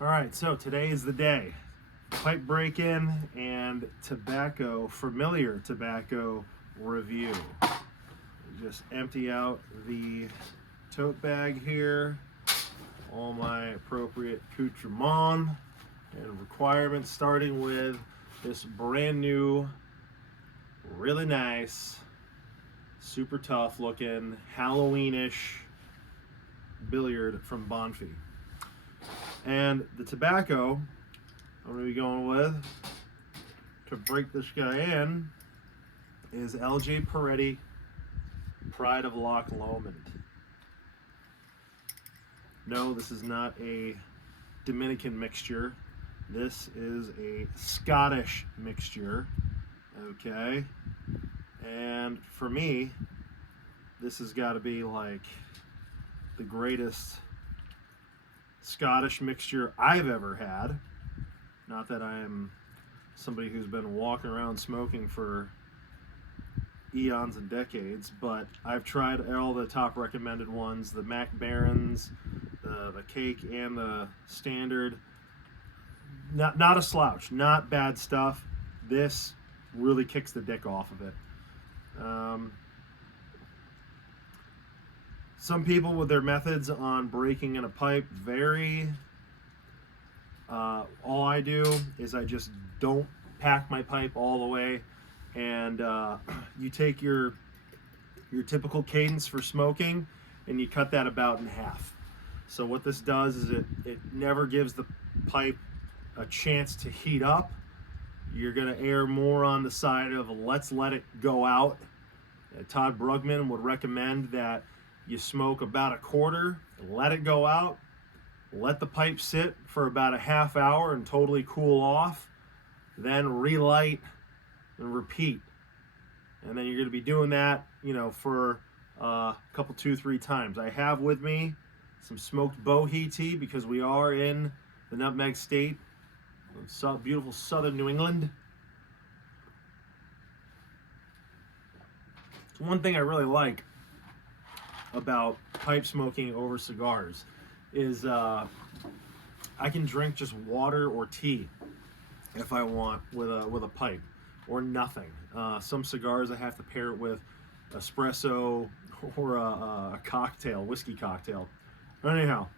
All right, so today is the day. Pipe break-in and tobacco, familiar tobacco review. Just empty out the tote bag here, all my appropriate accoutrement and requirements, starting with this brand new, really nice, super tough looking Halloweenish billiard from Bonfiglioli. And the tobacco I'm going to be going with to break this guy in is LJPeretti Pride of Loch Lomond. No, this is not a Dominican mixture. This is a Scottish mixture. Okay. And for me, this has got to be like the greatest Scottish mixture I've ever had. Not that I'm somebody who's been walking around smoking for eons and decades, but I've tried all the top recommended ones, the Mac Barens, the cake, and the standard. Not a slouch, not bad stuff. This really kicks the dick off of it. Some people with their methods on breaking in a pipe vary. All I do is I just don't pack my pipe all the way, and you take your typical cadence for smoking and you cut that about in half. So what this does is it never gives the pipe a chance to heat up. You're going to err more on the side of let's let it go out. Todd Brugman would recommend that you smoke about a quarter, let it go out, let the pipe sit for about a half hour and totally cool off, then relight and repeat. And then you're going to be doing that, for a couple, 2-3 times. I have with me some smoked bohea tea because we are in the Nutmeg State, beautiful southern New England. It's one thing I really like about pipe smoking over cigars is I can drink just water or tea if I want with a pipe, or nothing. Some cigars I have to pair it with espresso or a cocktail, whiskey cocktail. Anyhow,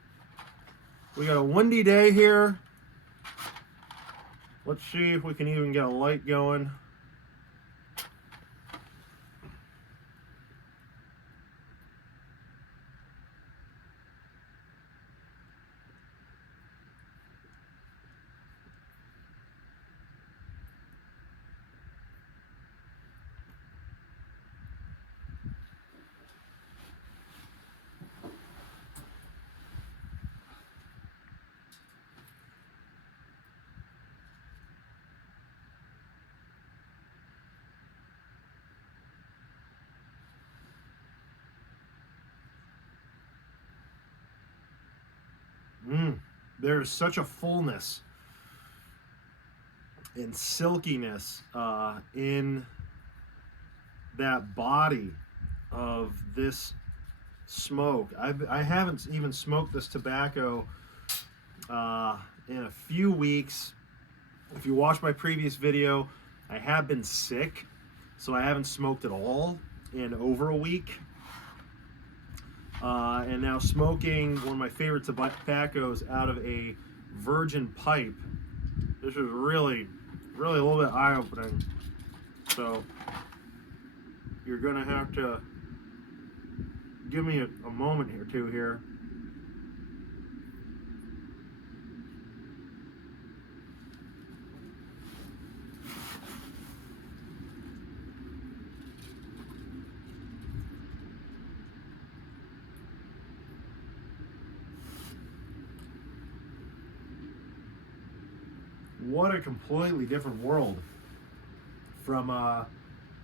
we got a windy day here. Let's see if we can even get a light going. There's such a fullness and silkiness in that body of this smoke. I haven't even smoked this tobacco in a few weeks. If you watch my previous video, I have been sick, so I haven't smoked at all in over a week. And now smoking one of my favorite tobaccos out of a virgin pipe, this is really, really a little bit eye-opening. So you're going to have to give me a moment or two here. What a completely different world from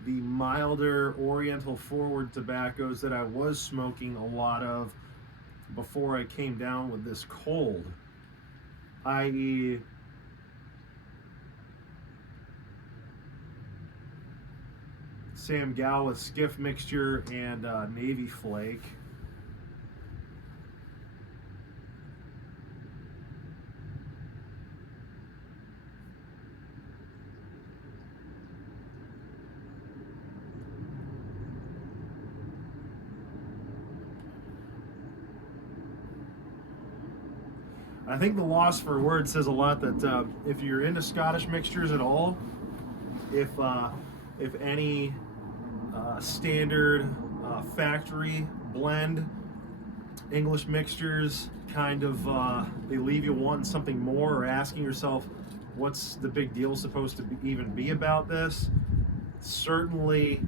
the milder oriental forward tobaccos that I was smoking a lot of before I came down with this cold, i.e. Sam Gow with Skiff Mixture and Navy Flake. I think the loss for words says a lot that if you're into Scottish mixtures at all, if any standard factory blend English mixtures kind of they leave you wanting something more or asking yourself what's the big deal supposed to even be about this, certainly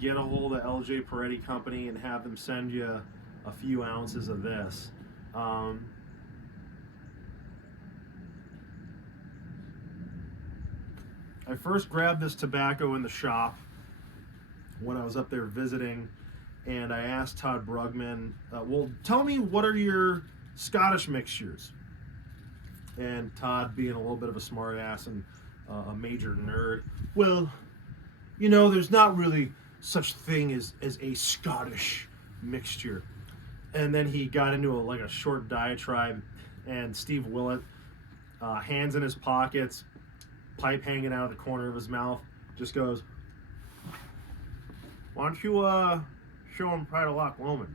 get a hold of LJPeretti Company and have them send you a few ounces of this. I first grabbed this tobacco in the shop when I was up there visiting, and I asked Todd Brugman, well, tell me, what are your Scottish mixtures? And Todd, being a little bit of a smart ass and a major nerd, well, you know, there's not really such thing as a Scottish mixture. And then he got into a short diatribe, and Steve Willett, hands in his pockets, pipe hanging out of the corner of his mouth, just goes, why don't you show him Pride of Loch Lomond?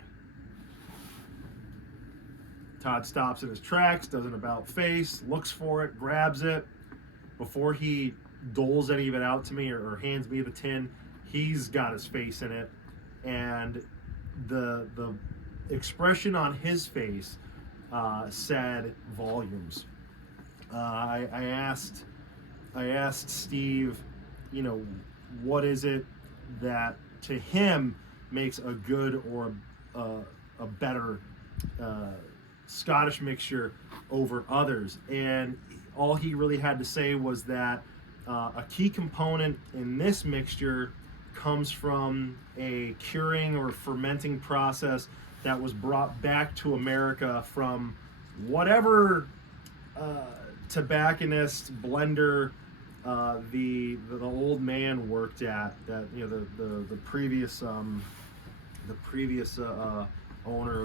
Todd stops in his tracks, does an about face, looks for it, grabs it. Before he doles any of it out to me or hands me the tin, he's got his face in it, and the expression on his face said volumes. I asked Steve, you know, what is it that to him makes a good or a better Scottish mixture over others, and all he really had to say was that a key component in this mixture comes from a curing or fermenting process that was brought back to America from whatever tobacconist blender the old man worked at, that, you know, the previous owner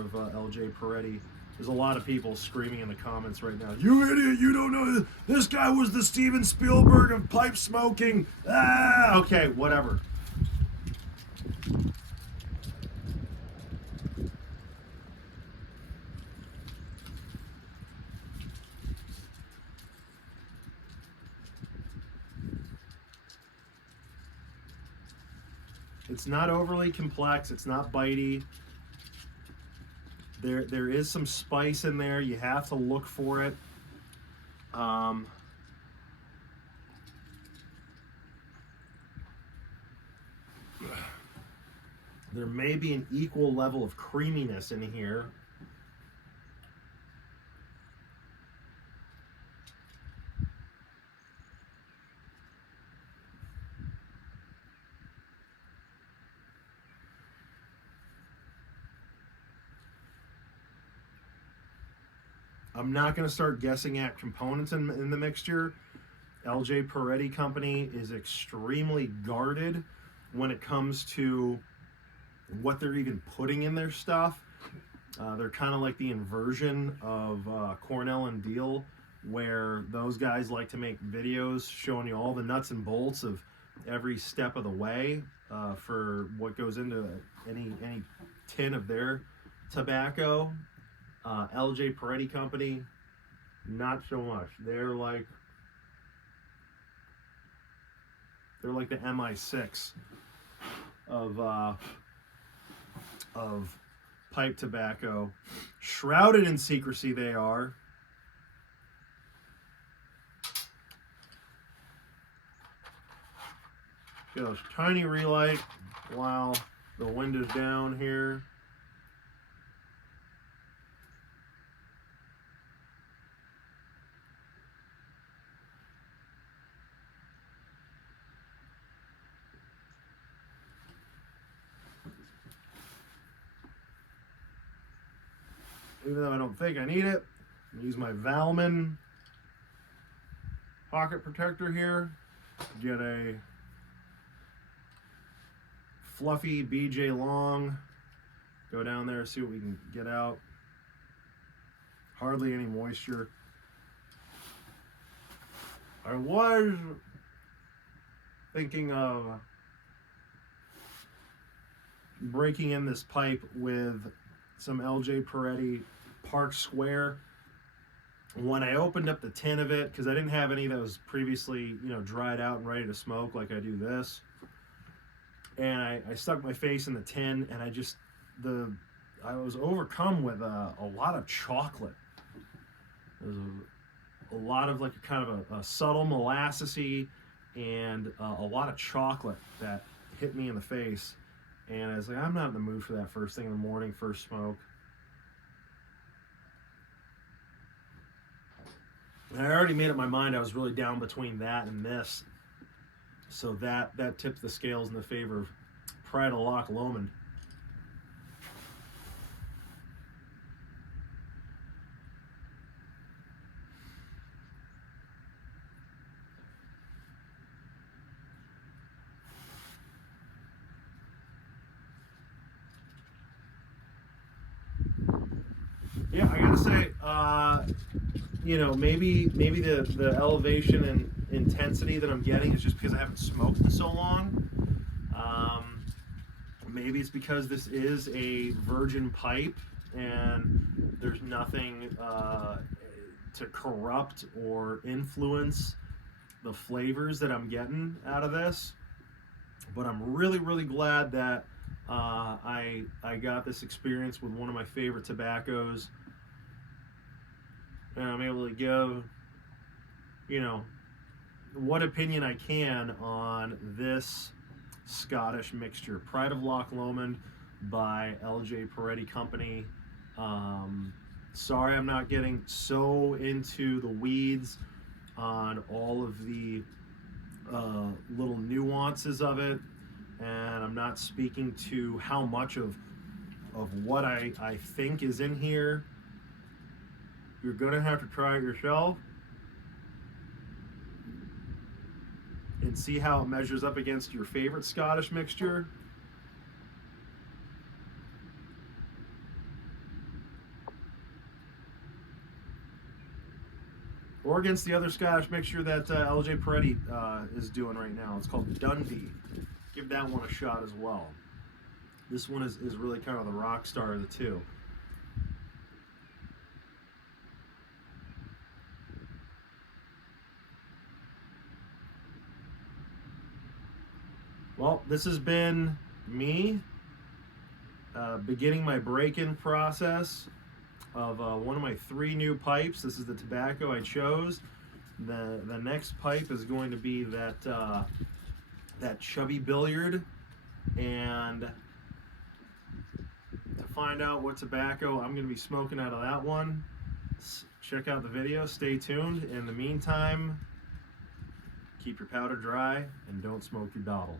of LJPeretti. There's a lot of people screaming in the comments right now, you idiot, you don't know this guy was the Steven Spielberg of pipe smoking. Okay, whatever. It's not overly complex. It's not bitey. There is some spice in there. You have to look for it. There may be an equal level of creaminess in here. I'm not going to start guessing at components in the mixture. LJPeretti Company is extremely guarded when it comes to what they're even putting in their stuff. They're kind of like the inversion of Cornell and Deal, where those guys like to make videos showing you all the nuts and bolts of every step of the way for what goes into any tin of their tobacco. LJPeretti Company, not so much. They're like the MI6 of pipe tobacco. Shrouded in secrecy they are. Get a tiny relight while the wind is down here. Even though I don't think I need it, I'm gonna use my Valmon pocket protector here. Get a fluffy BJ Long. Go down there, see what we can get out. Hardly any moisture. I was thinking of breaking in this pipe with some LJPeretti Park Square. when I opened up the tin of it, because I didn't have any that was previously, you know, dried out and ready to smoke like I do this, and I stuck my face in the tin, and I was overcome with a lot of chocolate. There's a lot of like a kind of a subtle molassesy and a lot of chocolate that hit me in the face. And I was like, I'm not in the mood for that first thing in the morning, first smoke. And I already made up my mind I was really down between that and this. So that tipped the scales in the favor of Pride of Loch Lomond. Yeah, I gotta say, you know, maybe the elevation and intensity that I'm getting is just because I haven't smoked in so long. Maybe it's because this is a virgin pipe and there's nothing to corrupt or influence the flavors that I'm getting out of this. But I'm really, really glad that I got this experience with one of my favorite tobaccos, and I'm able to give, you know, what opinion I can on this Scottish mixture, Pride of Loch Lomond by LJPeretti Company. Sorry I'm not getting so into the weeds on all of the little nuances of it, and I'm not speaking to how much of what I think is in here. You're gonna have to try it yourself and see how it measures up against your favorite Scottish mixture. Or against the other Scottish mixture that LJPeretti is doing right now. It's called Dundee. Give that one a shot as well. This one is really kind of the rock star of the two. Well, this has been me beginning my break-in process of one of my 3 new pipes. This is the tobacco I chose. The next pipe is going to be that Chubby Billiard, and to find out what tobacco I'm going to be smoking out of that one, check out the video. Stay tuned. In the meantime, keep your powder dry and don't smoke your dottle.